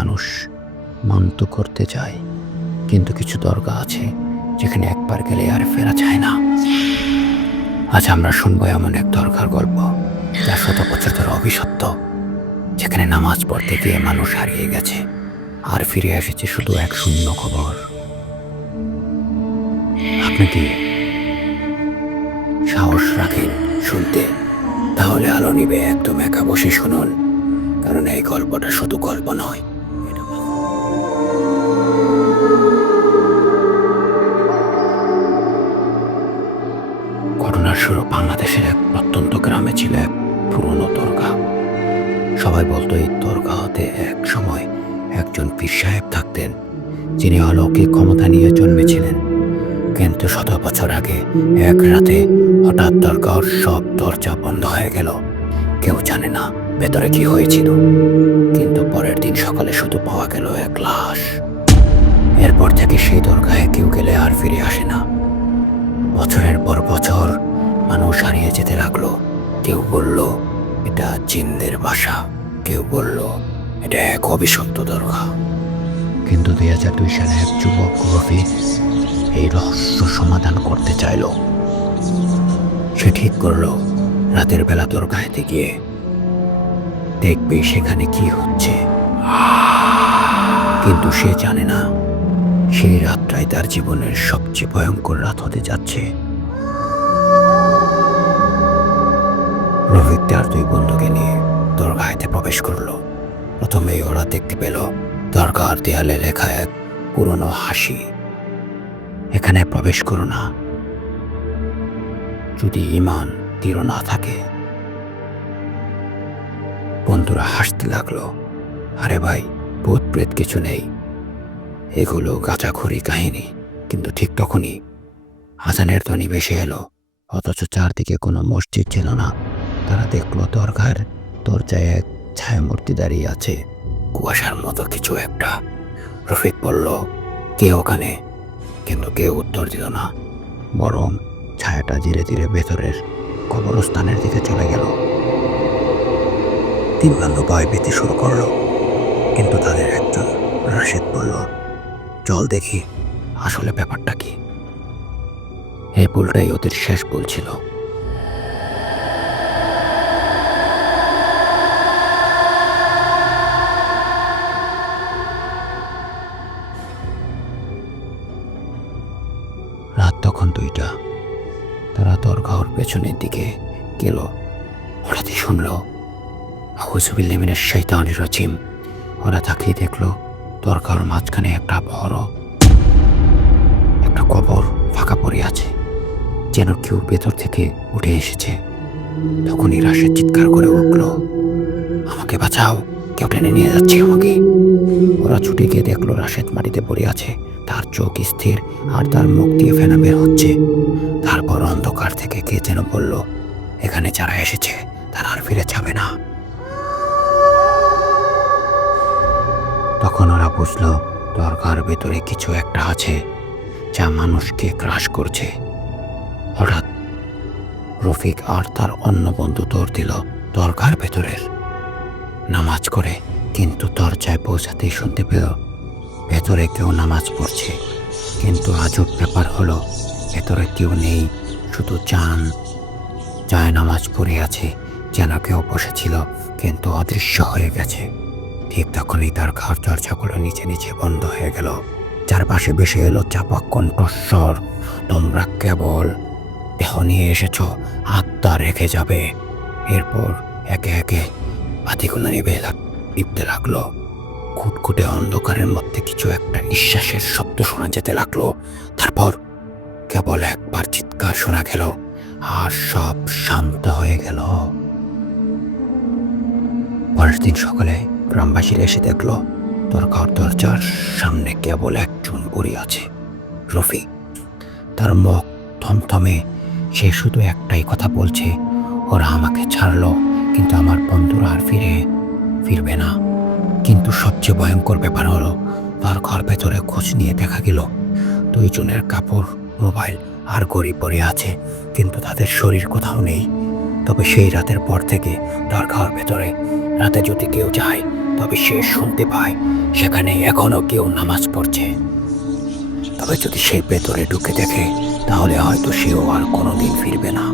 মানুষ মানত করতে যায়, কিন্তু কিছু দরগা আছে যেখানে একবার গেলে আর ফেরা যায় না। আজ আমরা শুনবো এমন এক দরগার গল্প, যা শত বছর ধরে অভিশপ্ত, যেখানে নামাজ পড়তে গিয়ে মানুষ হারিয়ে গেছে আর ফিরে এসেছে শুধু এক শূন্য খবর। আপনি কি সাহস রাখেন শুনতে? তাহলে আলো নিবে একদম একা বসে শুনুন, কারণ এই গল্পটা শুধু গল্প নয়, ঘটনার শুরু বাংলাদেশের এক প্রত্যন্ত গ্রামে ছিল এক পুরনো দরগা। সবাই বলতো এই দরগাতে এক সময় একজন পীর সাহেব থাকতেন, যিনি অলৌকিক ক্ষমতা নিয়ে জন্মেছিলেন। কিন্তু 100 বছর আগে এক রাতে হঠাৎ দরগার সব দরজা বন্ধ হয়ে গেল। কেউ জানে না ভেতরে কি হয়েছিল, কিন্তু পরের দিন সকালে শুধু পাওয়া গেল এক লাশ। এরপর থেকে সেই দরগায় কেউ গেলে আর ফিরে আসে না। বছরের পর বছর মানুষ হারিয়ে যেতে লাগলো। কেউ বলল এটা জিনদের বাসা, কেউ বলল এটা এক অভিশপ্ত দরগা। কিন্তু 2002 সালে এক যুবক রফিক এই রহস্য সমাধান করতে চাইল। সে ঠিক করলো রাতের বেলা দরগাতে গিয়ে দেখবে সেখানে কি হচ্ছে। কিন্তু সে জানে না সেই রাতটাই তার জীবনের সবচেয়ে ভয়ঙ্কর রাত হতে যাচ্ছে। রফিক তার 2 বন্ধুকে নিয়ে দরগাতে প্রবেশ করলো। প্রথমেই ওরা দেখতে পেল দরগার দেয়ালে লেখা এক পুরনো হাসি, এখানে প্রবেশ করো না যদি ঈমান দৃঢ় না থাকে। বন্ধুরা হাসতে লাগলো, আরে ভাই, ভূত প্রেত কিছু নেই, এগুলো গাঁজাখড়ি কাহিনী। কিন্তু ঠিক তখনই আজানের ধ্বনি ভেসে এলো, অথচ চারদিকে কোনো মসজিদ ছিল না। তারা দেখলো দরগার দরজায় এক ছায়ামূর্তি দাঁড়িয়ে আছে, কুয়াশার মতো কিছু একটা। রফিক বলল, কে ওখানে? কিন্তু কেউ উত্তর দিল না, বরং ছায়াটা ধীরে ধীরে ভেতরের কবরস্থানের দিকে চলে গেল। 3 বন্ধু ভয় পেতে শুরু করলো, কিন্তু তাদের একজন রাশেদ বলল, চল দেখি আসলে ব্যাপারটা কি। এই ভুলটাই ওদের শেষ ভুল ছিল। রাত তখন 2টা। তারা দরগার পেছনের দিকে গেল। হঠাৎই শুনল, আউযুবিল্লাহি মিনাশ শাইতানির রাজিম। ওরা তাকিয়ে দেখলো দরগার মাঝখানে একটা বড় একটা কবর ফাঁকা পড়ে আছে, যেন কেউ ভেতর থেকে উঠে এসেছে। তখনই রাশেদ চিৎকার করে উঠল, আমাকে বাঁচাও, কেউ টেনে নিয়ে যাচ্ছে আমাকে। ওরা ছুটে গিয়ে দেখলো রাশেদ মাটিতে পড়ে আছে, তার চোখ স্থির আর তার মুখ দিয়ে ফেনা বের হচ্ছে। তারপর অন্ধকার থেকে কে যেন বলল, এখানে যারা এসেছে তারা আর ফিরে যাবে না। তখন ওরা বুঝলো দরগার ভেতরে কিছু একটা আছে, যা মানুষকে গ্রাস করছে। হঠাৎ রফিক আর তার অন্য বন্ধু দৌড় দিল দরগার ভেতরের। নামাজ করে কিন্তু দরজায় পৌঁছাতেই শুনতে পেল ভেতরে কেউ নামাজ পড়ছে। কিন্তু আজব ব্যাপার হলো, ভেতরে কেউ নেই, শুধু যায় নামাজ পড়ে আছে, যেন কেউ বসেছিল কিন্তু অদৃশ্য হয়ে গেছে। ঠিক তখনই তার ঘর দরজাগুলো নিচে নিচে বন্ধ হয়ে গেল। চারপাশে ভেসে এলো চাপা কণ্ঠস্বর, তোমরা কেবল দেহ নিয়ে এসেছ, আত্মা রেখে যাবে। এরপর একে একে বাতিগুলো নিভতে লাগলো। খুটখুটে অন্ধকারের মধ্যে কিছু একটা নিঃশ্বাসের শব্দ শোনা যেতে লাগলো। তারপর কেবল একবার চিৎকার শোনা গেল, আর সব শান্ত হয়ে গেল। পরের দিন সকালে গ্রামবাসীরা এসে দেখলো দরগার দরজার সামনে কেবল একজন পড়ে আছে, রফিক। তার মুখ থমথমে, সে শুধু একটাই কথা বলছে, ওরা আমাকে ছাড়লো, কিন্তু আমার বন্ধুরা আর ফিরবে না। কিন্তু সবচেয়ে ভয়ঙ্কর ব্যাপার হলো, দরগার ভেতরে খোঁজ নিয়ে দেখা গেল 2 জনের কাপড়, মোবাইল আর ঘড়ি পড়ে আছে, কিন্তু তাদের শরীর কোথাও নেই। তবে সেই রাতের পর থেকে দরগার ভেতরে রাতে যদি কেউ যায় তবে সে শুনতে পায় সেখানে এখনো কেউ নামাজ পড়ছে। তবে যদি সে ভেতরে ঢুকে দেখে তাহলে হয়তো সেও আর কোনোদিন ফিরবে না।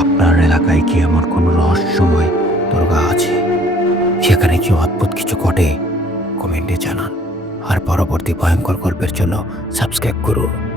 আপনার এলাকায় কি এমন কোনো রহস্যময় দরগা আছে, সেখানে কি অদ্ভুত কিছু ঘটে? কমেন্টে জানান। আর পরবর্তী ভয়ঙ্কর গল্পের জন্য সাবস্ক্রাইব করুন।